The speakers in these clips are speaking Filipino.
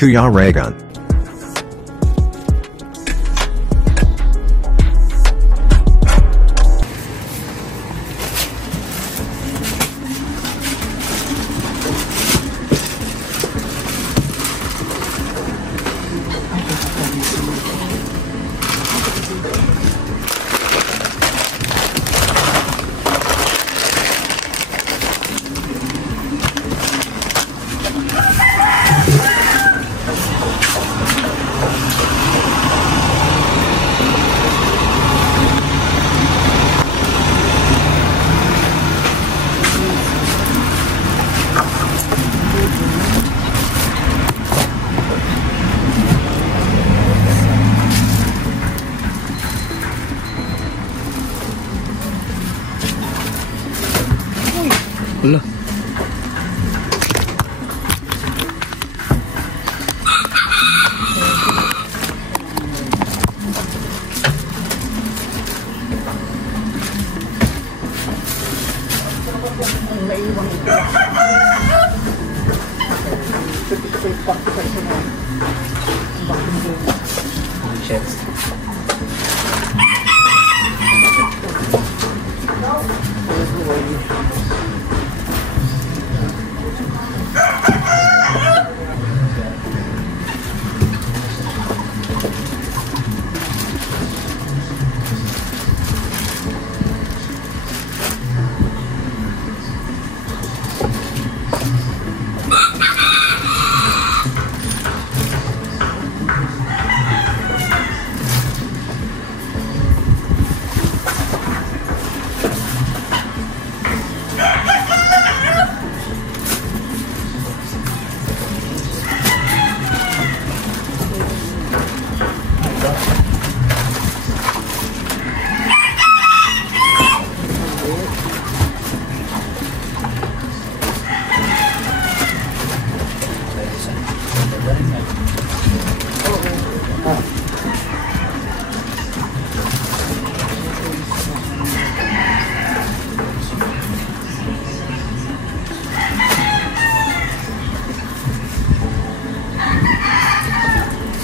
Kuya Raygun. Wala.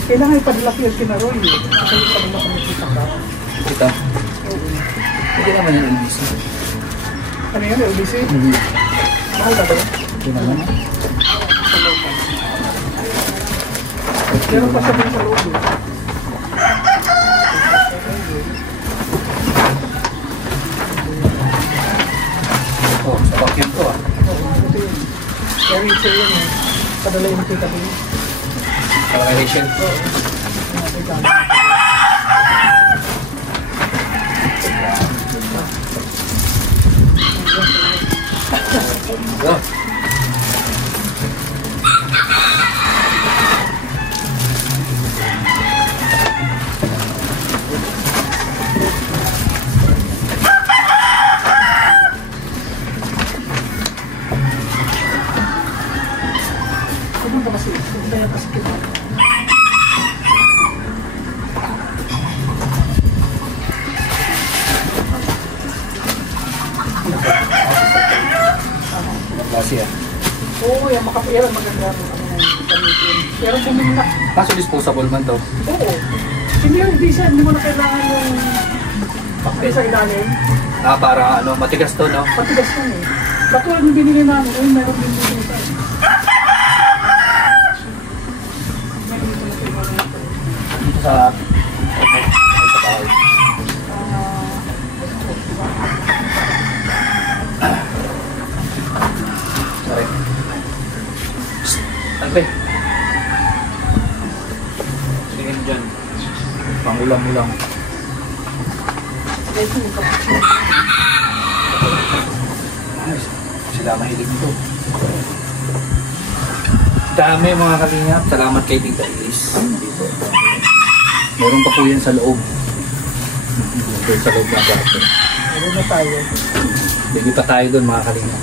Kailangan ipadlaki yung kinaroy eh. Kasi ipadlaki kami kita ka. Kita? Oo. Hindi naman yung LBC. Ano yan? LBC? Hindi. Mahal na ba yun? Hindi naman. Meron pa sa mga loob eh. Oh, sa vacuum to ah. Oo, ito yun. Very ito yun eh. Padala yung kita ko. Para kay Rachel. Oh. Kumanda kasi. Kaya kasi kita. Kasi ah. Oo, yung makapiran maganda mo kami na gamitin. Pero bumili na. Kaso disposable man to. Oo. Hindi siya, hindi mo na kailangan yung pakpil sa ilalim. Ah, para ano, matigas to, no? Patigas yan eh. Katulad yung binili namin, yung meron din dito sa Dito sa... Okay. Sa bahay. Sorry. Alpe. Tingin dyan. Pangulam-ulam. Sila mahilig nito. Dami mga kalingap. Salamat kay Tita Iris. Dito. Meron pa po yan sa loob. Doon sa loob ng kwarto. Meron na tayo. Bigay pa tayo doon mga kalingap.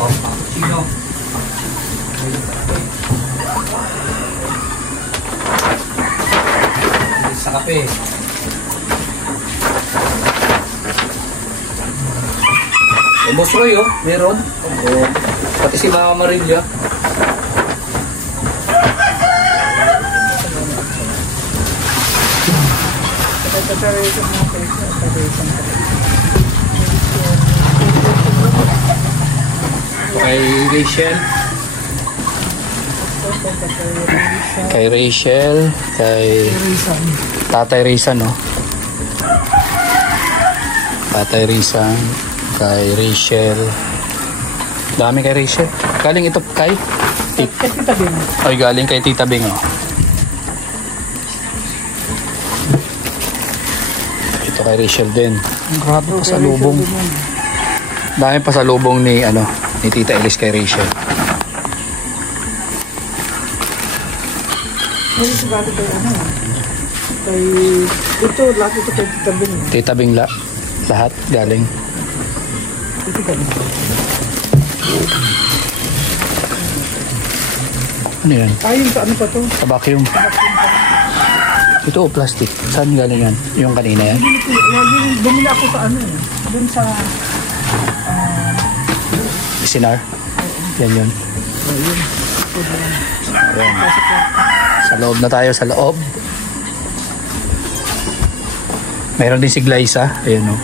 Oh, sino? Sa kape. Boss Roy, oh, meron. Oh, pati si Mama Marilya. Preparation mo kayo. Preparation ka. Kay Rachel. Kay Rachel. Kay Tatay Rizan, no? Tatay Rizan. Kay Rachel. Dami kay Rachel. Galing ito kay Tita Bing. Ay, galing kay Tita Bing, oh. Ito kay Rachel din. Grabe pa sa lubong. Dami pa sa lubong ni Tita Elise kay Rachel. Ano siguro kayo kay ito, lahat ito kay Tita Bing. Tita Bing lahat galing. Tita Bing. Ano yan? Ayun sa ano pa to? Sa vacuum. Ito plastic. Saan galing yan? Yung kanina yan? Bumili ako sa ano doon sa Sinar. Yan yun. Ayan. Sa loob na tayo, sa loob. Mayroon din si Glyza. Ayan, o.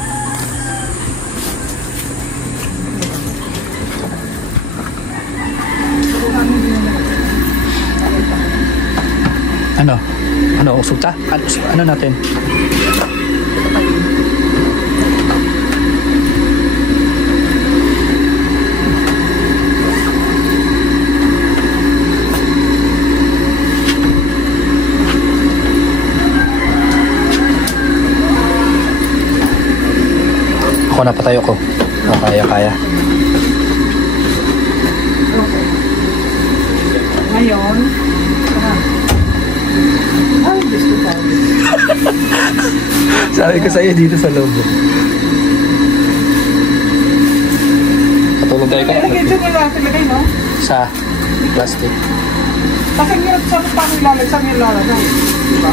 Ano, usulta? Ano natin? Ako na, patayo ko. Kaya. ngayon. Ay, gusto tayo. Sabi ko sa'yo dito sa loob. Patulog tayo ka. Ilagay dyan yung lahat, ilagay, no? Sa plastic. Kasi ang hirap sa paano ilalagay, saan yung lalagay? Diba?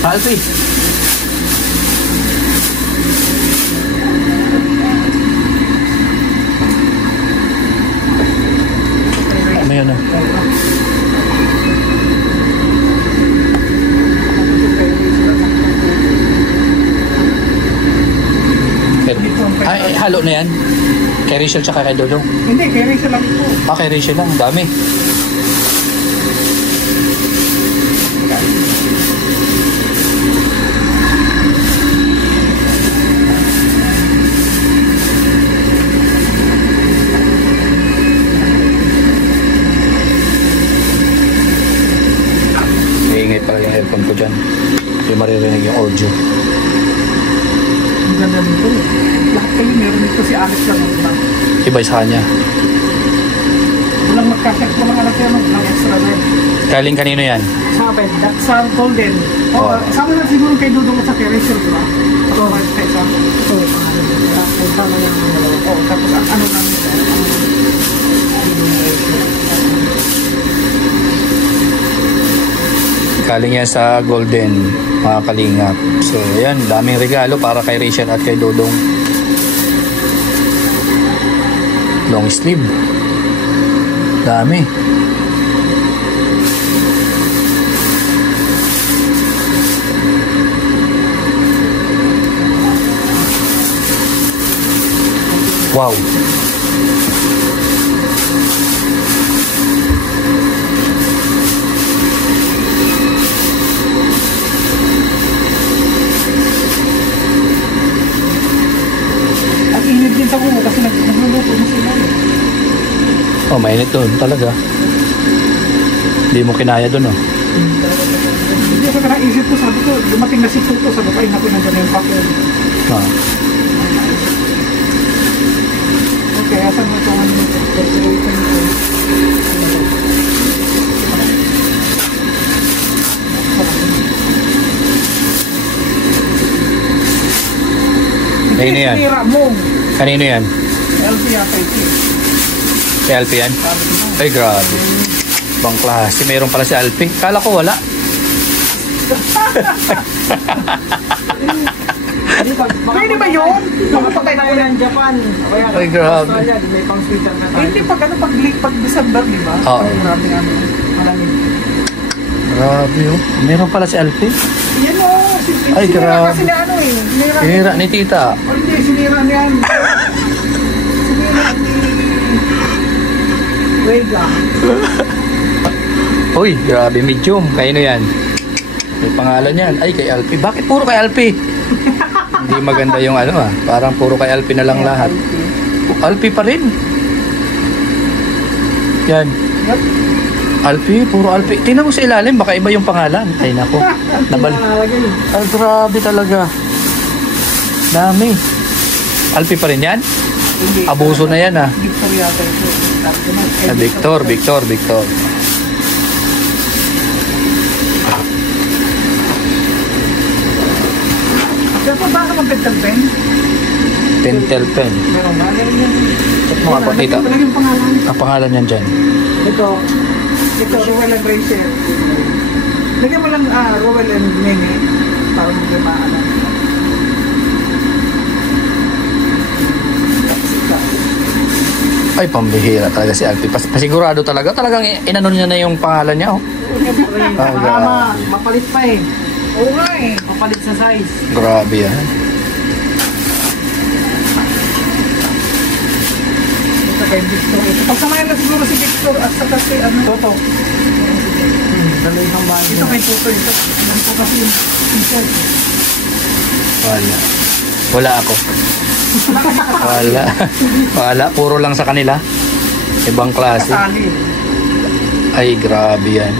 Alfie! May ano? Ay, halo na yan? Kay Rachel tsaka kay Dodong? Hindi, kay Rachel lang ito. Kay Rachel lang, dami. Iingay pala yung aircon ko dyan. Hindi maririnig yung audio. Ang ganda nito. Lahat kayo meron nito, si Alex lang lang. Iba sa kanya. Walang magkasyak, walang anak yan, walang extra red. Kaling kanino yan? Sa akin, sa Golden. Oh. Sama na siguro kay Dudong at sa kay Rachel, diba? Oo, kay Sam. Oo, sama yung dalawa. Oo, tapos ano lang ito? Kaling yan sa Golden, mga kalingap. So, ayan, daming regalo para kay Rachel at kay Dodong. Long sleeve. Dami. Wow. At init din sa kumo kasi nagluluto mo sila. Oh, mainit doon talaga. Hindi mo kinaya doon, oh. Hindi ako naisip ko, sabi ko, dumating na si Tuto, sabi ko, ay naku, nandiyan na yung papel. Ah. Okay, asan mo ito? Ano ito? Kanino yan? Sinira mo. Kanino yan? LP yata ito. Si Alfie yan? Sabi ko na. Ay, grabe. Bang klase. Mayroon pala si Alfie. Kala ko wala. Baka hindi ba yun? Nakapatay ako ng Japan. Kaya, Ay, grabe. Australia, may pang sweater na tayo. Hindi, pag December, di ba? Oo. Maraming malamig. Grabe oh. Meron pala si Alfie. Yan o, Ay, sinira grabe. kasi ni ano eh. Sinira ni tita. O hindi, sinira niyan. Sinira ni Rega. Uy, grabe, medium. Kayo na yan. May pangalan yan. Ay, kay Alfie. Bakit puro kay Alfie? Hindi maganda yung ano ah. Parang puro kay Alfie na lang lahat. Alfie pa rin. Yan. Yep. Alfie, puro Alfie. Tingnan mo sa ilalim, baka iba yung pangalan. Ay nako. Nabal. Ay, grabe talaga. Dami. Alfie pa rin yan? Hindi. Abuso na yan ah. Victor yata ito. Victor. Pero pa ba naman pentel pen? Pentel pen. Meron ba? Meron yan. Check mo nga po, tita. Ito lang yung pangalan. Ang pangalan yan dyan. Ito, Rowell and Racer. Lagyan mo lang Rowell and Nene para maglamaan. Ay, pambihira talaga si Alfie. Pasigurado talaga. Talagang inano niya na yung pangalan niya oh. Tama, mapalit pa eh. Oo nga eh, mapalit sa size. Grabe yan. Ito kay Victor. Pagsamayan na siguro si Victor at saka si Toto. Dalawa isang bahay. Ito kay Toto. Ito kasi yung t-shirt. Wala ako. Wala. Puro lang sa kanila. Ibang klase. Kasali. Ay, grabe yan.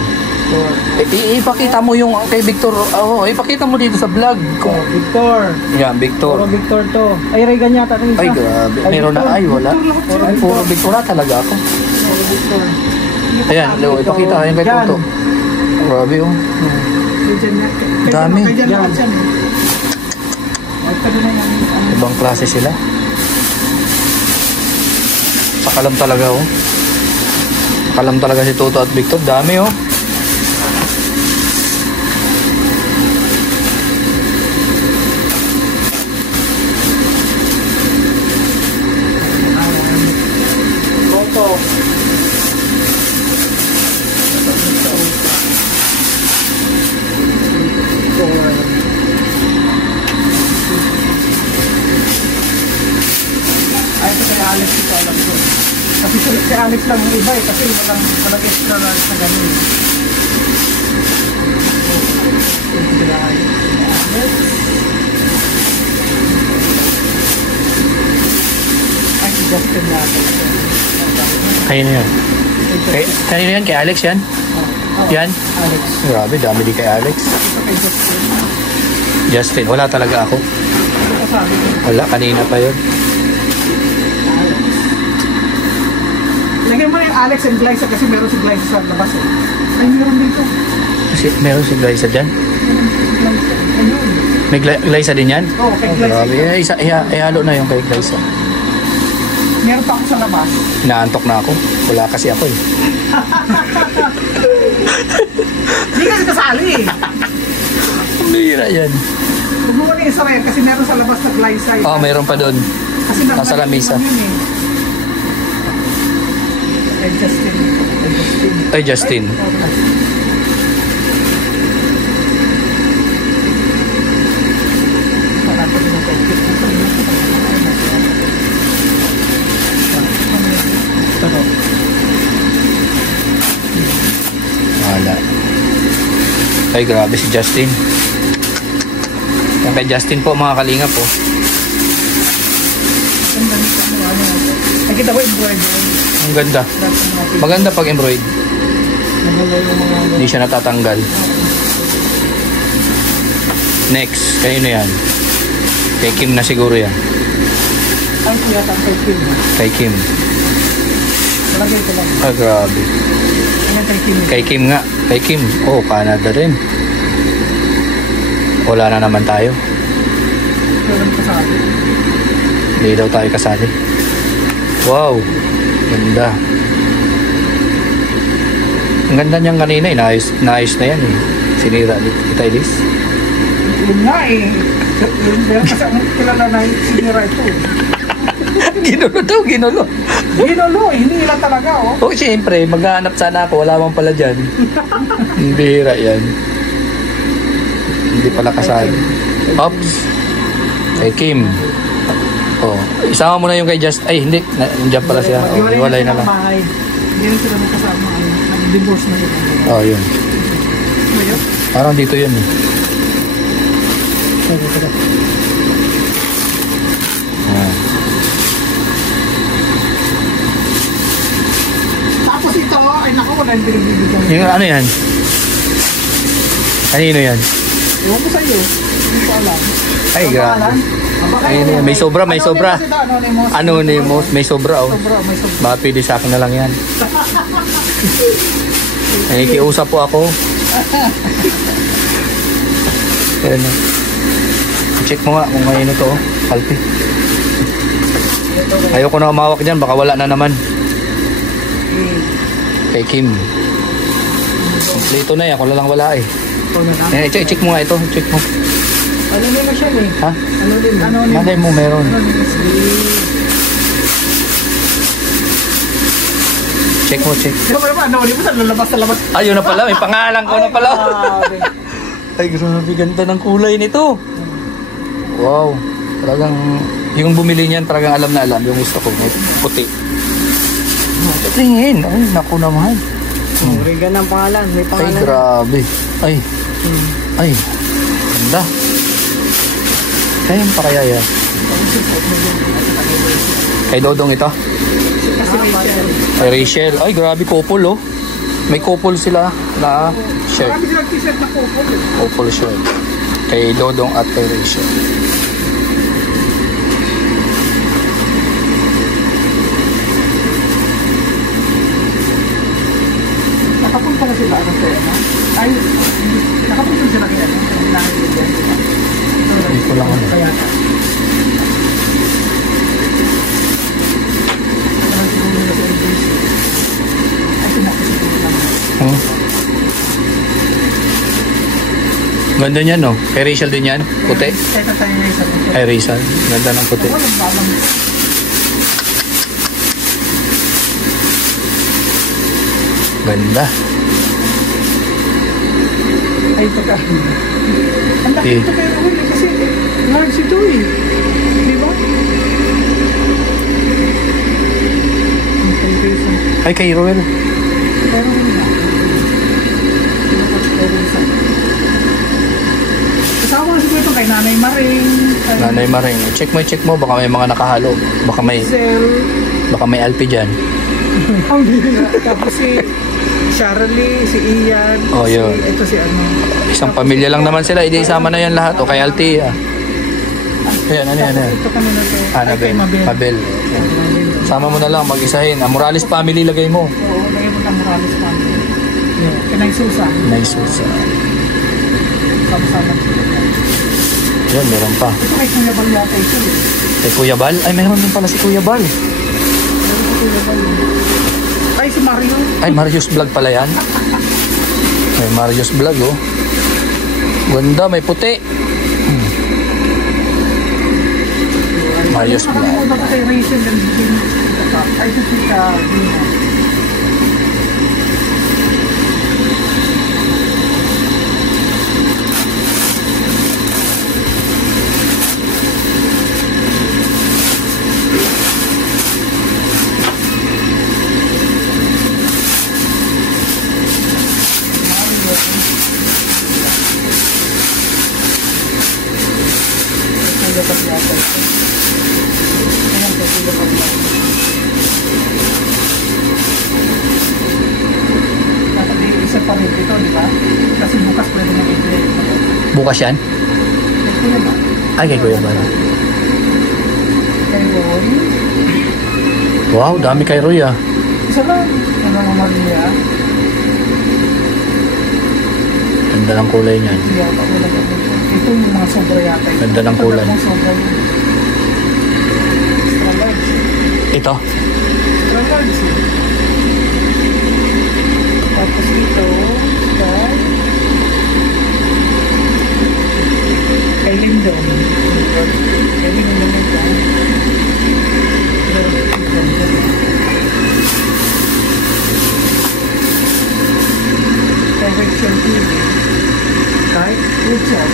Ipakita mo yung kay Victor. Ipakita mo dito sa vlog. Victor. Yan, Victor. Puro Victor to. Ay, Regan yata ito isa. Ay, grabe. Meron na. Ay, wala. Ay, puro Victor na talaga ako. Puro Victor. Ayan, ipakita. Ayan kay Toto. Grabe oh. Dami. Ibang klase sila. Pakalam talaga oh. Pakalam talaga si Toto at Victor. Dami oh. Toto. Ay, ito kay Alex ito, alam ko. Kasi si Alex lang yung iba eh, kasi walang extra na sa ganun. Ay, si Justin natin. Kanino yan? Kanino yan? Kay Alex yan? Yan? Alex. Grabe, dami di kay Alex. Ito kay Justin. Justin, wala talaga ako. Ito kasabi ko. Wala, kanina pa yun. Lagyan mo na yung Alex and Glyza kasi meron si Glyza sa labas eh. Ay, meron dito. Kasi meron si Glyza dyan. Ayun. May Glyza din yan? Oo, kay Glyza. Grabe, ihalo na yung kay Glyza. Meron pa ako sa labas. Inaantok na ako. Wala kasi ako eh. Hindi kasi kasali eh. Bira yan. Huwag mo muna isa rin kasi meron sa labas na Glyza. Oh, mayroon pa doon. Kasi Nasa lamesa. Ay, Justin. Ay, Justin. Wala. Ay, grabe si Justin. Yan kay Justin po, mga kalinga po. Nakita ko yung buhay doon. Ang ganda. Maganda pag embroid. Maganda yung mga... Hindi siya natatanggal. Next, kayo na yan. Kay Kim na siguro yan. Ay, kuya, kay Kim. Kay Kim. Malagay ko lang. Ah, grabe. Ano kay Kim? Kay Kim nga. Kay Kim. Oh, Canada rin. Wala na naman tayo. Meron kasali. Hindi daw tayo kasali. Wow. Ganda. Ang ganda niyang kanina eh. Naayos na yan eh. Sinira kita Elise. Yun nga eh. Meron kasi ang kilala na sinira ito. Ginulo daw, ginulo. Ginulo, hinila talaga oh. O siyempre, maghahanap sana ako. Wala man pala dyan. Ang bihira yan. Hindi pala kasali. Oops. Kay Kim. Oh, isama mo na yung kay Just. Ay, hindi. Nandiyan pala siya. Oh, iwalay na lang. Hindi na sila magkasama. Nag-divorce na sila. Oh, yun. Parang dito yun eh. Ayan. Tapos ito, ay naku, wala yung pinagbibigyan. Yung ano yan? Kanino yan? Ewan ko sa'yo. Hindi ko alam. Ay, grabe. Ayun yan. May sobra, may sobra. Anonymous. May sobra, oh. May sobra. Baka pwede sa akin na lang yan. Nakikiusap po ako. Ayan na. Check mo nga kung ngayon ito, oh. Alpi. Ayoko na umawak dyan. Baka wala na naman. Kay Kim. Kompleto na yan. Ako na lang wala eh. Ayan, check mo nga ito. Check mo. Ano din na siya eh? Ha? Ano din? Malay mo meron. Check mo, check. Ano ba naman? Ano ba? Lalabas sa labas. Ayun na pala. May pangalan ko na pala. Ay, grabe. Ganda ng kulay nito. Wow. Talagang, yung bumili niyan, talagang alam na alam. Yung gusto ko, may puti. Tingin. Ay, naku naman. Rigan ang pangalan. May Ay, pangalan. grabe. Ay. Ay. Ganda. Kaya pa kaya yan? Kay Dodong ito? Kay Rachel. Ay, grabe. Couple, oh. May couple sila na shirt. Marami silang t-shirt na couple. Couple shirt. Kay Dodong at kay Rachel. Nakapunta na sila ano sa'yo, no? Ay, nakapunta sila kaya, no? Hindi ko lang ano. Kaya, Ganda niyan, no? Kay Rachel din yan? Puti? Ito tayo na isa. Kay Rachel. Ganda ng puti. Walang balang. Ganda. Ay, pagka. Ang laki Eh. ito kay Rahul eh, kasi large ito eh. Di ba? Ang kaibisan. Ay, kay Roel. Pero wala. Kasama na siguro ito kay Nanay Maring. Kay Nanay Maring. Check mo. Baka may mga nakahalo. Baka may Alpi dyan. Ang bihira. Tapos si Charlie, si Ian, Oh, yun. ito si ano. Isang pamilya lang naman sila. Hindi isama na yan lahat. O kay Alti. Ayan, ano yan? Ito kami na to. Annabel. Mabel. Mabel. Sama mo na lang. Mag-isahin. Morales family lagay mo. Oo, lagyan mo ng Morales family. Yeah. Pinay Susan. Nice. Sama-sama sila. Yan, meron pa. Ito kay Kuya Bal yata ito eh. Kay Kuya Bal? Ay, meron din pala si Kuya Bal. Meron si Kuya Bal. Ay, si Mario. Ay, Marius Vlog pala yan. May Marius Vlog, oh. Ganda, may puti. Marius Vlog. Nakalimutan ko kay Rachel and Jim. Ay, si Tita Gina. Kuya Bal yata ito. Ayan kay Kuya Bal yata. Dapat isa pa rin ito, di ba? Kasi bukas pwede na ito. Bukas yan? Kay Kuya Bal. Ay, kay Kuya Bal. Kay Roy. Wow, dami kay Roy, ah. Isa lang. Ano nga Maria? Ganda ng kulay niyan. Yata wala ba ito? Ito yung mga sobra yata. Ganda ng kulay. Ito sobra yun. Extra large. Ito. Extra large. Tapos ito, guys. Kay Lindo. Kay Lindo naman ka. Kay Rachel TV. Kay Rachel.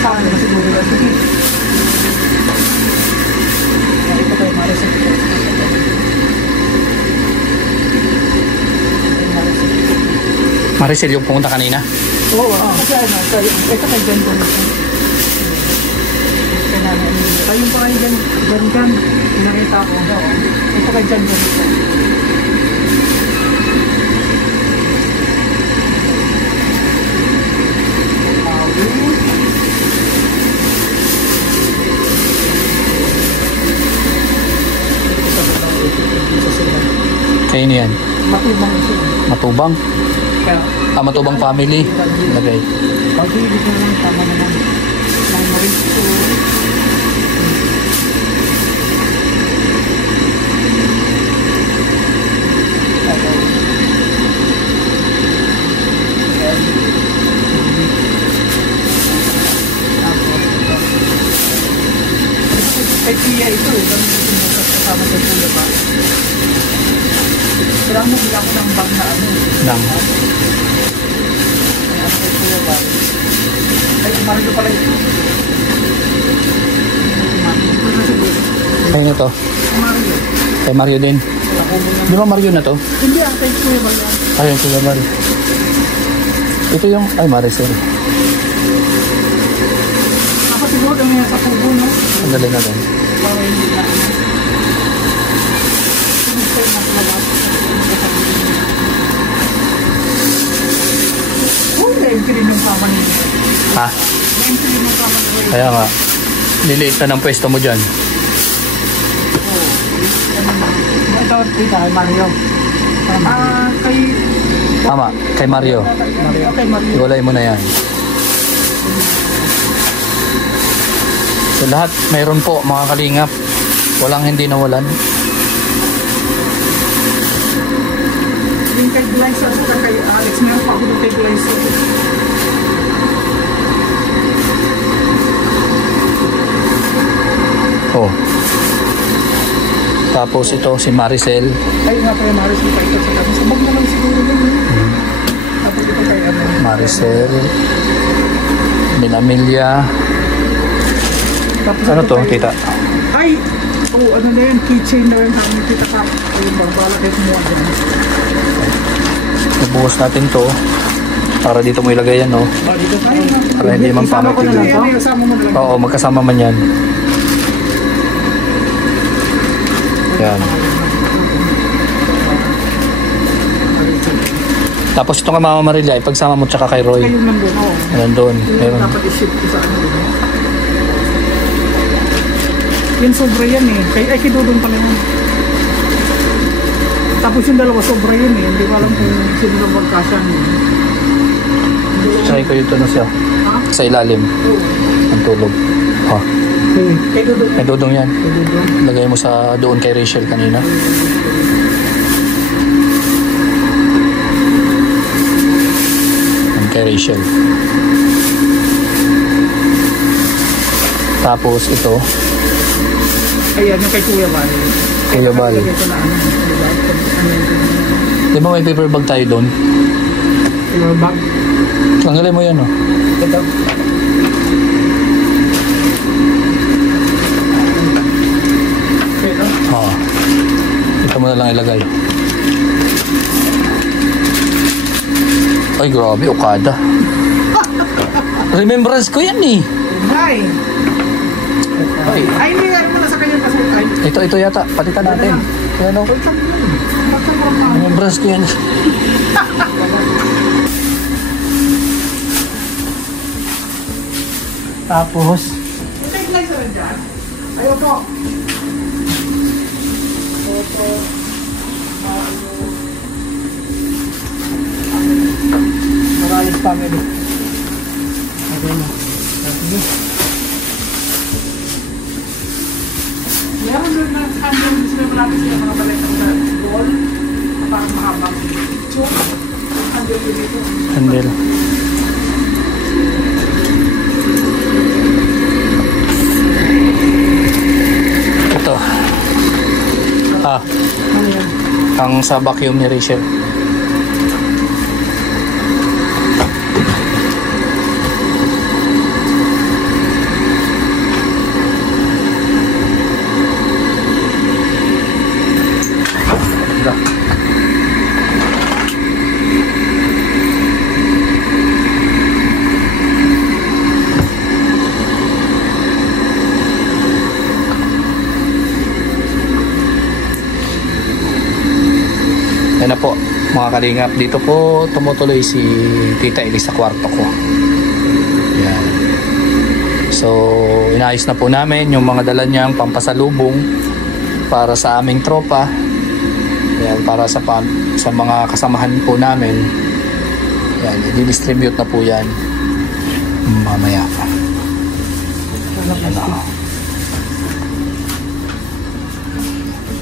Saan na siguro na sige. Ito kay Maricel. Maricel yung pumunta kanina. Oo, kasi ano, ito kay John John. Ayun po ay John John. Pinakita ko. Ito kay John John. Kayo yan. Matubang ito. Matubang. Kaya, Matubang family. Lagay. pag-ibig na lang tama naman. May marito. Kay Tia ito eh. Kasama sa pula pa. Pero mo bila ko ng bag na ano. Nang. Kay Kuya ba? Ay, Mario pala ito. Kayo na to. Mario. Kay Mario din. Di ba Mario na to? Hindi ah, kay Kuya ba yan? Ayun, Kuya Mario. Ito yung, ay Maricel. Ako siguro kami sa kubo, no? Ang galing na din. Para hindi na ano. Gusto yung nakalabas. Oh, na-entry rin yung kama niya. Ha? Na-entry rin yung kama niya. Kaya nga. Liliit na ng pwesto mo dyan. Ito, kay Mario. Kay... Tama, kay Mario. Mario, kay Mario. Iwalay mo na yan. So lahat, mayroon po mga kalingap. Walang hindi nawalan. Yung kay Glyce at saka kay Alex, meron pa ako doon kay Glyce. Oh. Tapos ito si Maricel. Ay, nga pala Maris, yung paito sa kami. Sabag naman siguro yun. Tapos ito kay ano. Maricel. Minamilia. Tapos Ano ito to, kay- tita? Ay! Oh, ano na yan? Keychain na yan. Ang kita ka. Ay, bagbala kayo kumuha dyan. Ibuhos natin to. Para dito mo ilagay yan, no? Dito tayo. Para hindi man Isama ko na lang pamagpipili. to. Isama mo na lang. Oo, magkasama man yan. Yan. Tapos ito ka Mama Marilia, ipagsama mo tsaka kay Roy. Kayo nandun. Oo. Nandun. Yung Meron. dapat i-ship ko sa ano. Diba? Yan sobra yan eh. Ay, kidudong pala yan. Tapos yung dalawa sobra yun eh. Hindi ko alam kung sino na magkasya niya. Try ko ito na siya. Ha? Sa ilalim. Oo. Ang tulog. Ha. Kay Dudong. May dudong yan. Kay Dudong. Lagay mo sa doon kay Rachel kanina. Yan kay Rachel. Tapos ito, Ayan, yung kay Kuya Bal. Kuya Bal. Lagay ko na ano. Diba? Di ba may paper bag tayo doon? Yung bag. Tanggalin mo yan, oh. Ito. Ito. Oo. Ito mo na lang ilagay. Ay, grabe, Okada. Remembrance ko yan, eh. Ay! Ay, Ay, hindi nga mo na sa kanya kasi. Ay, ito yata. Patitan natin. Yan, oh. Remembrance ko yan. Tapos, Take like sa dyan. Ayaw po. Opo. Morales family. Okay na. Sige. Meron doon na kanyang sila malapit sila mga balay ng goal. Parang mahabang picture. Handle ko dito. handle. Pang sa vacuum ni Rachel. Yan na po mga kalingap, dito po tumutuloy si Tita Elise sa kwarto ko. Yan. So inayos na po namin yung mga dala niyang pampasalubong para sa aming tropa. Yan, para sa mga kasamahan po namin. Yan, i-distribute na po yan mamaya. Ano.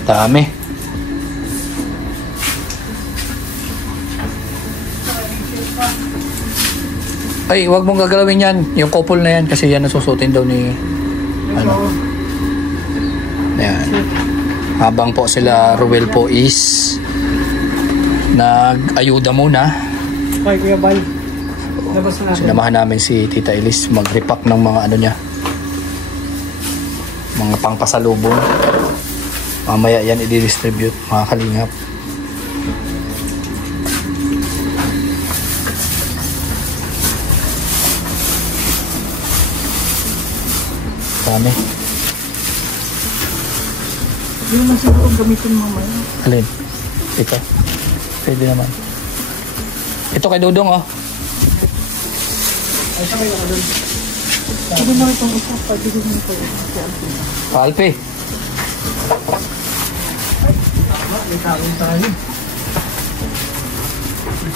Dami. Ay, wag mong gagalawin yan. Yung couple na yan kasi yan nasusutin daw ni ano. Yan. Habang po sila Ruel po is nag-ayuda muna. Okay, Kuya Bal. Labas na natin. Sinamahan namin si Tita Elise mag-repack ng mga ano niya. Mga pangpasalubong. Mamaya yan i-distribute mga kalingap. Dami. Hindi naman siguro gamitin mamaya. Alin? Ito. Pwede naman. Ito kay Dudong, oh. Ay, siya kayo ako doon. Pwede na itong isa. Pwede din ito. Alpi. May kain tayo.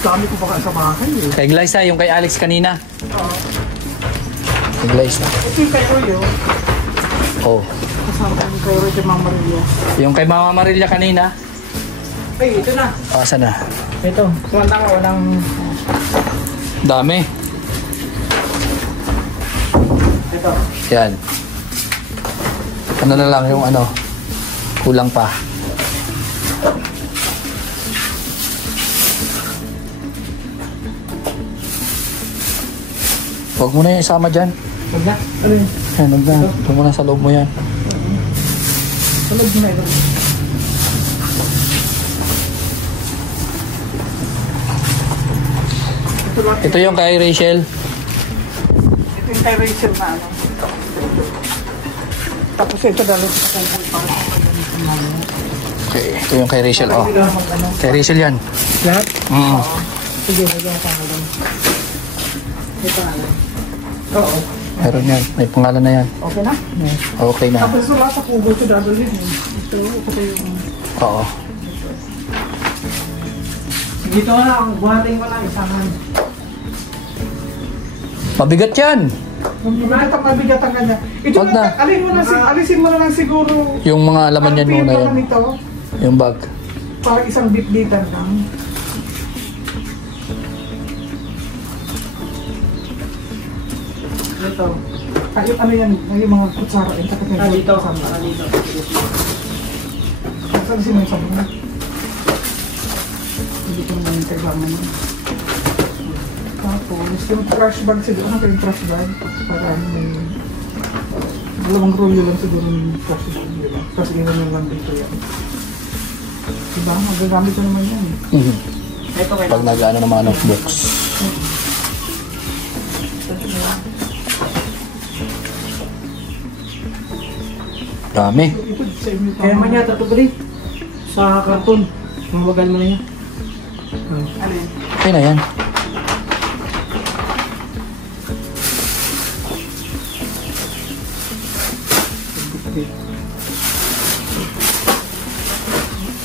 Dami ko baka sa bahay eh. Kay Glyza, yung kay Alex kanina. Oo. Kay Glyza. Ito yung kay Royo. Oh. Kasama ko yung kay Royo kay Mama Maria. Yung kay Mama Marilia kanina. Ay, ito na. Asan na? Ito. Kumanda ka, walang... Dami. Ito. Yan. Ano na lang yung ano. Kulang pa. Huwag mo na yung isama dyan. Huwag na. Ano yun? Yan, huwag na. Huwag mo na sa loob mo yan. Tulog mo na ito. Ito lang. Ito yung kay Rachel. Ito yung kay Rachel na ano. Tapos ito dalo sa kungkul para sa kanya. Okay, ito yung kay Rachel. Oh. Kay Rachel yan. Lahat? Mm. Sige, lagyan ka mo lang. Ito na lang. Oo. Meron yan. May pangalan na yan. Okay na? Okay na. Tapos wala sa kubo ito dadalhin. Ito yung... Oo. Dito na, buhating mo lang isahan. Mabigat yan. Bakit ang mabigat ang kanya? Ito Wag na. alisin mo na lang siguro. Yung mga laman yan muna yan. Ito, Yung bag. para isang bit-bitan lang. Ito. Ay, ano yan? Yung mga kutsara. Dito. Dito. Saan sino yung sabon? Hindi ko naman yung kailangan yun. Tapos, yung trash bag siguro. Ano yung trash bag? Para may... Dalawang rolyo lang siguro yung trash bag nila. Tapos iwan yung lang dito yan. Diba? Magagamit ko naman yan. Mhm. Ito kayo. Pag nag-ano naman ng box. Dami. Ito sa inyo. Kaya man yata ito bali sa karton. Mawagan mo na yan. Ano yun? Okay na yan.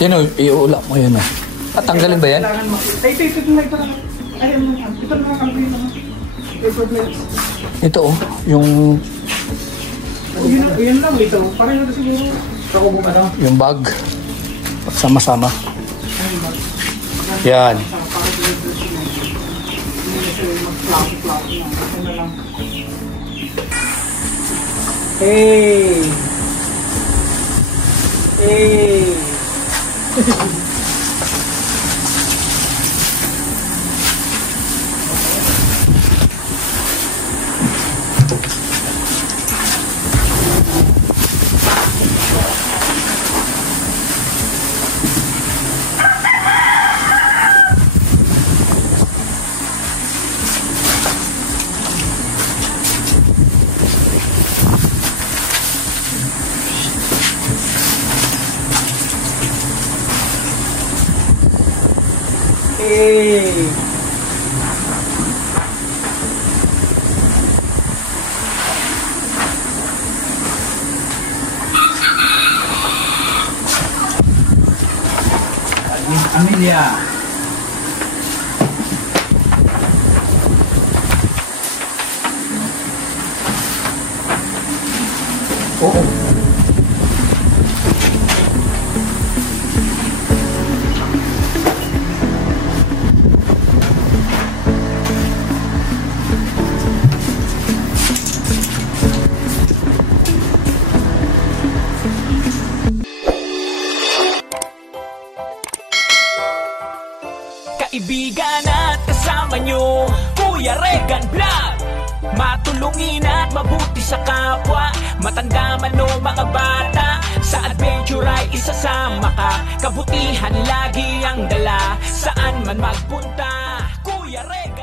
Yan o, iuula mo yan o. At tanggalin ba yan? Kailangan mo. Ay, ito na ito na. Ayun na. Ito na ang kalbi na. Paper plates. Ito o, yung Yun lang ito. Parang ito siguro. Kakubo ka daw. yung bag. Sama-sama. Yan. Hey! Hey! Eh. Amelia. Oo. Kaibigan at kasama nyo, Kuya Regan Vlog. Matulungin at mabuti sa kapwa, matanda man o mga bata, sa adventure ay isasama ka. Kabutihan lagi ang dala, saan man magpunta, Kuya Regan.